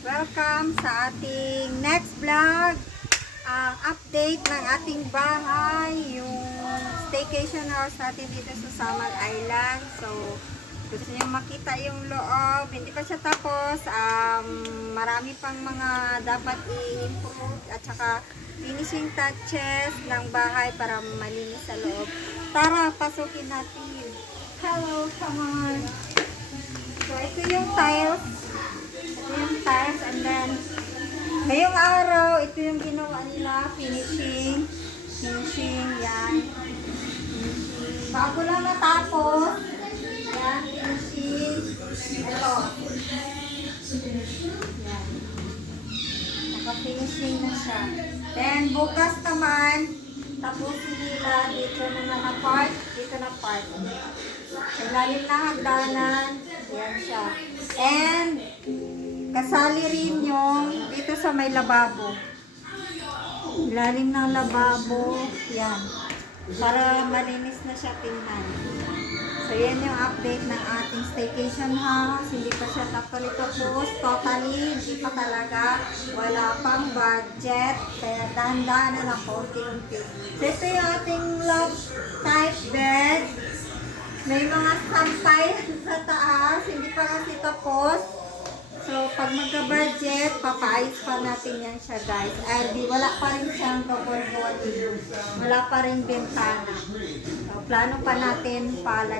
Welcome sa ating next vlog. Update ng ating bahay, yung staycation house natin dito sa Samal Island. So, gusto niyo makita yung loob. Hindi pa siya tapos. Marami pang mga dapat i-improve at saka finishing touches ng bahay para malinis sa loob. Tara, pasukin natin. Hello, come on. So, ito yung tiles. And then ngayong araw, ito yung ginawa nila, finishing, yan, bago lang natapos, yan, finishing, ito, yan, naka-finishing na siya. Then, bukas naman, tapusin nila, dito na part, dito na part. Ilalim na hagdanan, yan siya. And, kasali rin yung dito sa may lababo. Ilalim ng lababo. Yan. Para malinis na siya tingnan. So, yan yung update ng ating staycation house. Hindi pa siya tapos. Totally, hindi pa talaga. Wala pang budget. Kaya dahan-dahan na lang konti-unti. So, ito yung ating love type bed. May mga sampay sa taas. Hindi pa kasi tapos. So, pag magka-budget, papaayos pa natin yan siya, guys. Wala pa rin siyang double wall. Wala pa rin bintana. So, plano pa natin palagay.